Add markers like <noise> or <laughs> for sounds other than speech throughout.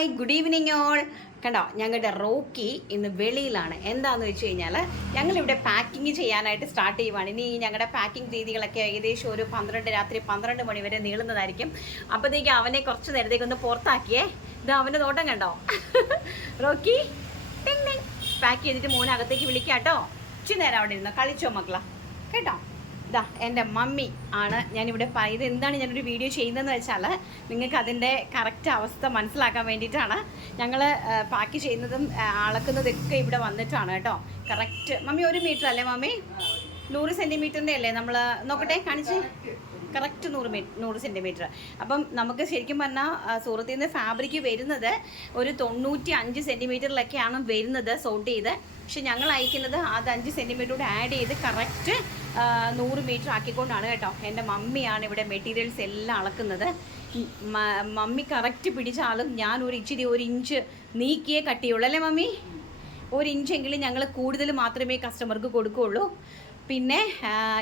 Hi good evening all കണ്ടോ ഞങ്ങളുടെ Rocky ഇന്ന് വെളിയിലാണ്. എന്താന്ന് വെച്ച് കഴിഞ്ഞാൽ ഞങ്ങളിവിടെ പാക്കിങ് ചെയ്യാനായിട്ട് സ്റ്റാർട്ട് ചെയ്യുവാണ്. ഇനി ഞങ്ങളുടെ പാക്കിംഗ് രീതികളൊക്കെ ഏകദേശം ഒരു പന്ത്രണ്ട് രാത്രി പന്ത്രണ്ട് മണി വരെ നീളുന്നതായിരിക്കും. അപ്പോഴത്തേക്ക് അവനെ കുറച്ച് നേരത്തേക്ക് ഒന്ന് പുറത്താക്കിയേ. ഇത് അവന്റെ നോട്ടം കണ്ടോ? <laughs> റോക്കി പാക്ക് ചെയ്തിട്ട് മോനകത്തേക്ക് വിളിക്കാം കേട്ടോ ഇച്ചിരി നേരം അവിടെ ഇരുന്നോ. കളിച്ചോ മക്കളാ? കേട്ടോ? ഇതാ എന്റെ മമ്മി ആണ് ഞാനിവിടെ പറയുന്നത്. എന്താണ് ഞാനൊരു വീഡിയോ ചെയ്യുന്നതെന്ന് വെച്ചാൽ നിങ്ങൾക്ക് അതിന്റെ കറക്റ്റ് അവസ്ഥ മനസ്സിലാക്കാൻ വേണ്ടിയിട്ടാണ്. ഞങ്ങൾ പാക്ക് ചെയ്യുന്നതും അളക്കുന്നതൊക്കെ ഇവിടെ വന്നിട്ടാണ് കേട്ടോ. കറക്റ്റ് മമ്മി ഒരു മീറ്റർ അല്ലേ മമ്മി? നൂറ് സെന്റിമീറ്ററിന്റെ അല്ലേ നമ്മൾ നോക്കട്ടെ കാണിച്ച്. കറക്റ്റ് നൂറ് മീ നൂറ് സെന്റിമീറ്റർ അപ്പം നമുക്ക് ശരിക്കും പറഞ്ഞാൽ സൂറത്തിൽ നിന്ന് ഫാബ്രിക് വരുന്നത് ഒരു തൊണ്ണൂറ്റി അഞ്ച് സെന്റിമീറ്ററിലൊക്കെയാണ് വരുന്നത് സോട്ട് ചെയ്ത്. പക്ഷെ ഞങ്ങൾ അയക്കുന്നത് അത് അഞ്ച് സെന്റിമീറ്റർ കൂടെ ആഡ് ചെയ്ത് കറക്റ്റ് നൂറ് മീറ്റർ ആക്കിക്കൊണ്ടാണ് കേട്ടോ. എന്റെ മമ്മിയാണ് ഇവിടെ മെറ്റീരിയൽസ് എല്ലാം അളക്കുന്നത്. മമ്മി കറക്റ്റ് പിടിച്ചാലും ഞാൻ ഒരു ഇച്ചിരി ഒരു ഇഞ്ച് നീക്കിയേ കട്ടിയുള്ളൂ. അല്ലേ മമ്മി? ഒരു ഇഞ്ചെങ്കിലും ഞങ്ങൾ കൂടുതൽ മാത്രമേ കസ്റ്റമർക്ക് കൊടുക്കുകയുള്ളൂ. പിന്നെ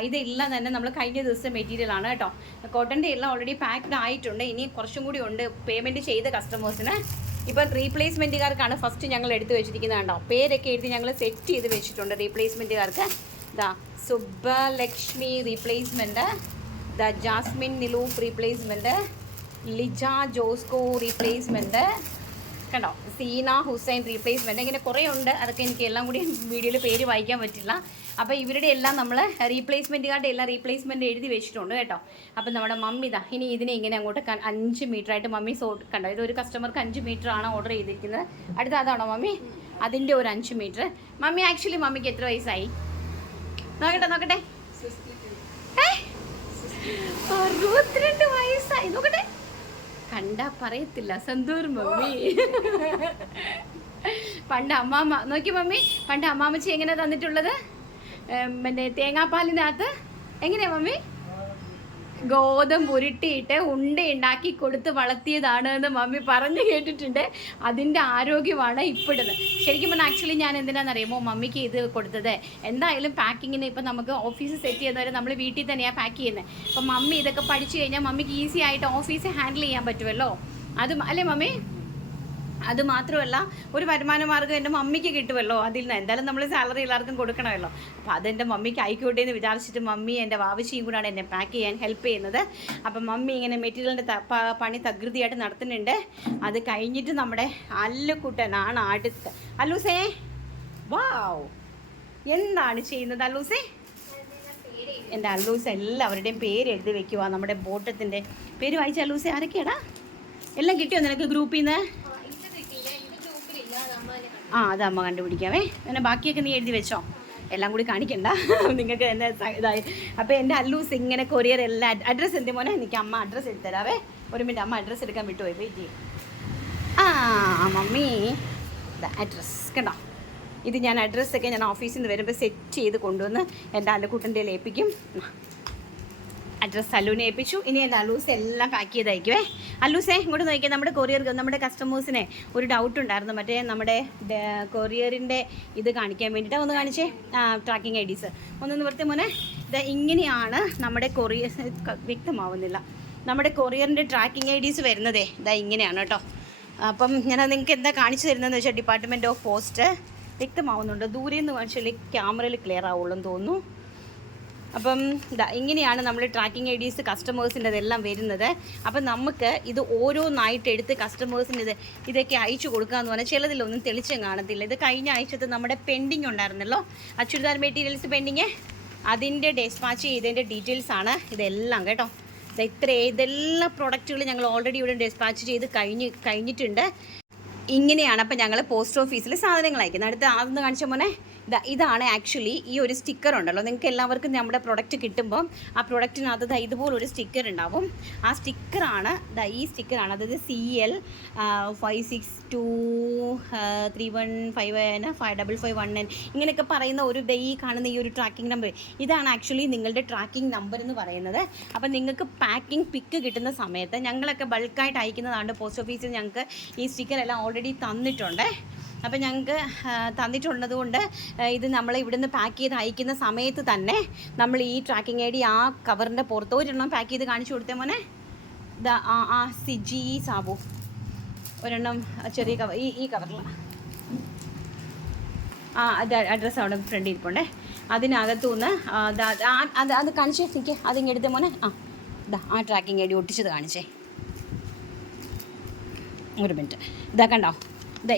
ഇതെല്ലാം തന്നെ നമ്മൾ കഴിഞ്ഞ ദിവസം മെറ്റീരിയൽ ആണ് കേട്ടോ. കോട്ടന്റെ എല്ലാം ഓൾറെഡി പാക്ക്ഡ് ആയിട്ടുണ്ട്. ഇനി കുറച്ചും കൂടി ഉണ്ട് പേയ്മെന്റ് ചെയ്ത കസ്റ്റമേഴ്സിന് ഇപ്പം റീപ്ലേസ്മെന്റുകാർക്കാണ് ഫസ്റ്റ് ഞങ്ങൾ എടുത്തു വെച്ചിരിക്കുന്നത് കേട്ടോ പേരൊക്കെ എഴുതി ഞങ്ങൾ സെറ്റ് ചെയ്ത് വെച്ചിട്ടുണ്ട് റീപ്ലേസ്മെന്റുകാർക്ക് ഇതാ Subbalakshmi replacement the Jasmine Niloof replacement Lija Josco replacement കണ്ടോ? സീന ഹുസൈൻ റീപ്ലേസ്മെന്റ് ഇങ്ങനെ കുറേ ഉണ്ട്. അതൊക്കെ എനിക്ക് എല്ലാം കൂടി വീഡിയോയിൽ പേര് വായിക്കാൻ പറ്റില്ല. അപ്പോൾ ഇവരുടെ എല്ലാം നമ്മൾ റീപ്ലേസ്മെന്റുകാരുടെ എല്ലാം റീപ്ലേസ്മെന്റ് എഴുതി വെച്ചിട്ടുണ്ട് കേട്ടോ. അപ്പോൾ നമ്മുടെ മമ്മി ഇതാ ഇനി ഇതിനെ ഇങ്ങനെ അങ്ങോട്ട് അഞ്ച് മീറ്റർ ആയിട്ട് മമ്മി സോ കണ്ടോ? ഇതൊരു കസ്റ്റമർക്ക് അഞ്ച് മീറ്റർ ആണ് ഓർഡർ ചെയ്തിരിക്കുന്നത്. അടുത്ത അതാണോ മമ്മി? അതിന്റെ ഒരു അഞ്ച് മീറ്റർ മമ്മി ആക്ച്വലി മമ്മിക്ക് എത്ര വയസ്സായി? നോക്കട്ടെ നോക്കട്ടെ? അറുപത്തിരണ്ട് വയസ്സായി. നോക്കട്ടെ. കണ്ടാ പറയത്തില്ല. സന്തൂർ മമ്മി. പണ്ട് അമ്മാമ്മ നോക്കി മമ്മി പണ്ട് അമ്മാമ്മച്ചി എങ്ങനെ തന്നിട്ടുള്ളത്? പിന്നെ തേങ്ങാപ്പാലിനകത്ത്. എങ്ങനെയാ മമ്മി? ഗോതമ്പ് ഉരുട്ടിയിട്ട് ഉണ്ട ഉണ്ടാക്കി കൊടുത്ത് വളർത്തിയതാണ് എന്ന് മമ്മി പറഞ്ഞു കേട്ടിട്ടുണ്ട്. അതിന്റെ ആരോഗ്യമാണ് ഇപ്പോഴത്. ശരിക്കും പറഞ്ഞാൽ ആക്ച്വലി ഞാൻ എന്തിനാണെന്നറിയുമോ മമ്മിക്ക് ഇത് കൊടുത്തത്? എന്തായാലും പാക്കിങ്ങിന് ഇപ്പം നമുക്ക് ഓഫീസ് സെറ്റ് ചെയ്യുന്നവരെ നമ്മൾ വീട്ടിൽ തന്നെയാണ് പാക്ക് ചെയ്യുന്നത്. അപ്പം മമ്മി ഇതൊക്കെ പഠിച്ചു കഴിഞ്ഞാൽ മമ്മിക്ക് ഈസി ആയിട്ട് ഓഫീസ് ഹാൻഡിൽ ചെയ്യാൻ പറ്റുമല്ലോ? അതും അല്ലേ മമ്മി? അത് മാത്രമല്ല ഒരു വരുമാന മാർഗം എന്റെ മമ്മിക്ക് കിട്ടുമല്ലോ അതിൽ നിന്ന്. എന്തായാലും നമ്മൾ സാലറി എല്ലാവർക്കും കൊടുക്കണമല്ലോ. അപ്പോൾ അതെന്റെ മമ്മിക്ക് ആയിക്കോട്ടെ എന്ന് വിചാരിച്ചിട്ട് മമ്മി എന്റെ വാവശ്യം കൂടാണ് എന്നെ പാക്ക് ചെയ്യാൻ ഹെൽപ്പ് ചെയ്യുന്നത്. അപ്പം മമ്മി ഇങ്ങനെ മെറ്റീരിയലിന്റെ പണി തകൃതിയായിട്ട് നടത്തുന്നുണ്ട്. അത് കഴിഞ്ഞിട്ട് നമ്മുടെ അല്ലുക്കുട്ടനാണ് അടുത്ത്. അല്ലൂസേ വാവ് എന്താണ് ചെയ്യുന്നത് അല്ലൂസേ? എന്റെ അല്ലൂസ് എല്ലാവരുടെയും പേര് എഴുതി വെക്കുക നമ്മുടെ ബോട്ടത്തിന്റെ പേര് വായിച്ച അല്ലൂസേ? ആരൊക്കെയാടാ? എല്ലാം കിട്ടിയോ നിനക്ക് ഗ്രൂപ്പിൽ നിന്ന്? ആ അത് അമ്മ കണ്ടുപിടിക്കാവേ. പിന്നെ ബാക്കിയൊക്കെ നീ എഴുതി വെച്ചോ. എല്ലാം കൂടി കാണിക്കണ്ട. നിങ്ങൾക്ക് എന്നെ ഇതായി. അപ്പോൾ എന്റെ അല്ലൂസ് ഇങ്ങനെ കൊറിയർ എല്ലാ അഡ്രസ്സ് എന്ത് മോനെ? എനിക്ക് അമ്മ അഡ്രസ്സ് എടുത്തരാവേ ഒരു മിനിറ്റ് അമ്മ അഡ്രസ്സ് എടുക്കാൻ വിട്ടുപോയി. വെയിറ്റ് ചെയ്യും. ആ മമ്മി. അഡ്രസ്സ് കണ്ടോ? ഇത് ഞാൻ അഡ്രസ്സൊക്കെ ഞാൻ ഓഫീസിൽ നിന്ന് വരുമ്പോൾ സെറ്റ് ചെയ്ത് കൊണ്ടുവന്ന് എന്റെ അല്ലക്കൂട്ടന്റെ ഏൽപ്പിക്കും അഡ്രസ്സ് അല്ലൂനെ ഏൽപ്പിച്ചു. ഇനി എന്റെ അല്ലൂസ് എല്ലാം പാക്ക് ചെയ്ത് അയക്കുവേ അല്ലൂസേ ഇങ്ങോട്ട് നോക്കിയാൽ നമ്മുടെ കൊറിയർ നമ്മുടെ കസ്റ്റമേഴ്സിനെ ഒരു ഡൗട്ട് ഉണ്ടായിരുന്നു. മറ്റേ നമ്മുടെ കൊറിയറിന്റെ ഇത് കാണിക്കാൻ വേണ്ടിയിട്ട് ഒന്ന് കാണിച്ചേ. ട്രാക്കിംഗ് ഐ ഡീസ് ഒന്ന് നിവർത്തി മോനെ. ഇത് ഇങ്ങനെയാണ് നമ്മുടെ കൊറിയർ വ്യക്തമാവുന്നില്ല. നമ്മുടെ കൊറിയറിന്റെ ട്രാക്കിംഗ് ഐ ഡീസ് വരുന്നതേ. ഇതാ ഇങ്ങനെയാണ് കേട്ടോ. അപ്പം ഞാൻ നിങ്ങൾക്ക് എന്താ കാണിച്ചു തരുന്നതെന്ന് വെച്ചാൽ ഡിപ്പാർട്ട്മെന്റ് ഓഫ് പോസ്റ്റ് വ്യക്തമാവുന്നുണ്ട്. ദൂരെ നിന്ന് കാണിച്ചാൽ ക്യാമറയിൽ ക്ലിയർ ആവുള്ളൂ എന്ന് തോന്നുന്നു. അപ്പം ഇങ്ങനെയാണ് നമ്മൾ ട്രാക്കിംഗ് ഐ ഡീസ് കസ്റ്റമേഴ്സിന്റെ ഇതെല്ലാം വരുന്നത്. അപ്പം നമുക്ക് ഇത് ഓരോന്നായിട്ട് എടുത്ത് കസ്റ്റമേഴ്സിന് ഇത് ഇതൊക്കെ അയച്ചു കൊടുക്കുക എന്ന് പറഞ്ഞാൽ ചിലതിലൊന്നും തെളിച്ചം കാണത്തില്ല. ഇത് കഴിഞ്ഞ ആഴ്ചത്തെ നമ്മുടെ പെൻഡിങ് ഉണ്ടായിരുന്നല്ലോ. ആ ചുരിദാർ മെറ്റീരിയൽസ് പെൻഡിങ് അതിന്റെ ഡെസ്പാച്ച് ചെയ്തതിന്റെ ഡീറ്റെയിൽസ് ആണ് ഇതെല്ലാം കേട്ടോ. ഇത് ഇത്ര ഇതെല്ലാം പ്രൊഡക്റ്റുകൾ ഞങ്ങൾ ഓൾറെഡി ഇവിടെ ഡെസ്പാച്ച് ചെയ്ത് കഴിഞ്ഞ് കഴിഞ്ഞിട്ടുണ്ട്. ഇങ്ങനെയാണ് അപ്പം ഞങ്ങൾ പോസ്റ്റ് ഓഫീസിൽ സാധനങ്ങൾ അയക്കുന്നത്. അടുത്ത് ആദ്യം കാണിച്ച മോനെ? ഇതാണ് ആക്ച്വലി ഈ ഒരു സ്റ്റിക്കർ ഉണ്ടല്ലോ. നിങ്ങൾക്ക് എല്ലാവർക്കും നമ്മുടെ പ്രൊഡക്റ്റ് കിട്ടുമ്പോൾ ആ പ്രൊഡക്റ്റിനകത്ത് ഇതുപോലൊരു സ്റ്റിക്കർ ഉണ്ടാവും. ആ സ്റ്റിക്കറാണ് ദാ ഈ സ്റ്റിക്കറാണ് അതായത് C L five six two three one five five double five one nine ഇങ്ങനെയൊക്കെ പറയുന്ന ഒരു ഈ കാണുന്ന ഈ ഒരു ട്രാക്കിംഗ് നമ്പർ ഇതാണ് ആക്ച്വലി നിങ്ങളുടെ ട്രാക്കിംഗ് നമ്പർ എന്ന് പറയുന്നത്. അപ്പം നിങ്ങൾക്ക് പാക്കിംഗ് പിക്ക് കിട്ടുന്ന സമയത്ത് ഞങ്ങളൊക്കെ ബൾക്കായിട്ട് അയക്കുന്നതാണ്. പോസ്റ്റ് ഓഫീസിൽ ഞങ്ങൾക്ക് ഈ സ്റ്റിക്കർ എല്ലാം ഓൾറെഡി തന്നിട്ടുണ്ട്. അപ്പം ഞങ്ങൾക്ക് തന്നിട്ടുള്ളത് കൊണ്ട് ഇത് നമ്മൾ ഇവിടുന്ന് പാക്ക് ചെയ്ത് അയക്കുന്ന സമയത്ത് തന്നെ നമ്മൾ ഈ ട്രാക്കിംഗ് ഐ ഡി ആ കവറിന്റെ പുറത്ത് ഒരെണ്ണം പാക്ക് ചെയ്ത് കാണിച്ചു കൊടുത്തേ മോനെ. ദ ആ സിജി സാബു. ഒരെണ്ണം ചെറിയ കവർ ഈ ഈ കവറിൽ ആ അത് അഡ്രസ്സ് അവിടെ ഫ്രണ്ട് ഇരിപ്പുണ്ടേ. അതിനകത്തുനിന്ന് അത് അത് കാണിച്ചേ എനിക്ക് അതിങ്ങ് എടുത്ത മോനെ. ആ ഇതാ ആ ട്രാക്കിംഗ് ഐ ഡി ഒട്ടിച്ചത് കാണിച്ചേ. ഒരു മിനിറ്റ് ഇതാ കണ്ടോ?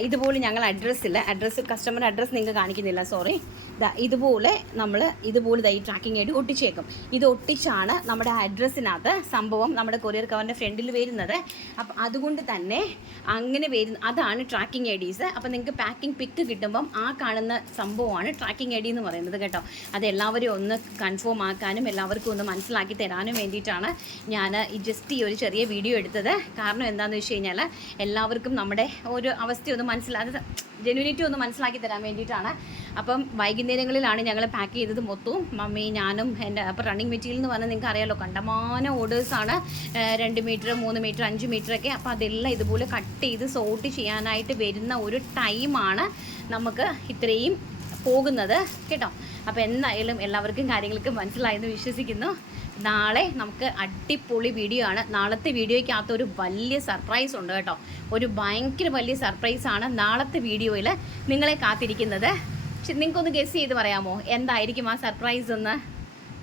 ഇതുപോലെ ഞങ്ങൾ അഡ്രസ്സിൽ അഡ്രസ്സ് കസ്റ്റമർ അഡ്രസ്സ് നിങ്ങൾക്ക് കാണിക്കുന്നില്ല സോറി ഇതുപോലെ നമ്മൾ ഇതുപോലെ ഇതാ ഈ ട്രാക്കിംഗ് ഡി ഒട്ടിച്ചേക്കും. ഇത് ഒട്ടിച്ചാണ് നമ്മുടെ അഡ്രസ്സിനകത്ത് സംഭവം നമ്മുടെ കൊറിയർ കവറിന്റെ ഫ്രണ്ടിൽ വരുന്നത്. അപ്പം അതുകൊണ്ട് തന്നെ അങ്ങനെ വരുന്ന അതാണ് ട്രാക്കിംഗ് ഐ ഡീസ് അപ്പം നിങ്ങൾക്ക് പാക്കിംഗ് പിക്ക് കിട്ടുമ്പം ആ കാണുന്ന സംഭവമാണ് ട്രാക്കിംഗ് ഐ ഡി എന്ന് പറയുന്നത് കേട്ടോ. അത് എല്ലാവരും ഒന്ന് കൺഫേം ആക്കാനും എല്ലാവർക്കും ഒന്ന് മനസ്സിലാക്കി തരാനും വേണ്ടിയിട്ടാണ് ഞാൻ ഈ ജസ്റ്റ് ഈ ഒരു ചെറിയ വീഡിയോ എടുത്തത്. കാരണം എന്താണെന്ന് വെച്ച് കഴിഞ്ഞാൽ എല്ലാവർക്കും നമ്മുടെ ഒരു അവസ്ഥ ഒന്ന് മനസ്സിലാക്കി ജെന്യൂനിറ്റി ഒന്ന് മനസ്സിലാക്കി തരാൻ വേണ്ടിയിട്ടാണ്. അപ്പം വൈകുന്നേരങ്ങളിലാണ് ഞങ്ങൾ പാക്ക് ചെയ്തത് മൊത്തവും. മമ്മി ഞാനും എന്റെ അപ്പോൾ റണ്ണിങ് മെറ്റീരിയൽ എന്ന് പറഞ്ഞാൽ നിങ്ങൾക്ക് അറിയാലോ കണ്ടമാന ഓർഡേഴ്സാണ് രണ്ട് മീറ്റർ മൂന്ന് മീറ്റർ അഞ്ച് മീറ്റർ ഒക്കെ. അപ്പോൾ അതെല്ലാം ഇതുപോലെ കട്ട് ചെയ്ത് സോർട്ട് ചെയ്യാനായിട്ട് വരുന്ന ഒരു ടൈമാണ് നമുക്ക് ഇത്രയും പോകുന്നത്. കേട്ടോ? അപ്പോൾ എന്തായാലും എല്ലാവർക്കും കാര്യങ്ങൾക്ക് മനസ്സിലായെന്ന് വിശ്വസിക്കുന്നു. നാളെ നമുക്ക് അടിപൊളി വീഡിയോ ആണ്. നാളത്തെ വീഡിയോയ്ക്കകത്ത് ഒരു വലിയ സർപ്രൈസ് ഉണ്ട് കേട്ടോ. ഒരു ഭയങ്കര വലിയ സർപ്രൈസ് ആണ് നാളത്തെ വീഡിയോയിൽ നിങ്ങളെ കാത്തിരിക്കുന്നത്. പക്ഷെ നിങ്ങൾക്കൊന്ന് ഗസ് ചെയ്ത് പറയാമോ? എന്തായിരിക്കും ആ സർപ്രൈസ് എന്ന്?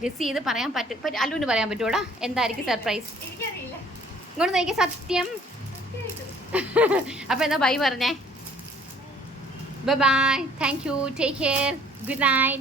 ഗസ് ചെയ്ത് പറയാൻ പറ്റും പറ്റും അല്ലുവിന് പറയാൻ പറ്റൂടാ എന്തായിരിക്കും സർപ്രൈസ് ഇങ്ങോട്ട് നോക്കിയാൽ സത്യം. <laughs> അപ്പം എന്നാ ബൈ പറഞ്ഞേ. Bye bye. Thank you. Take care. Good night.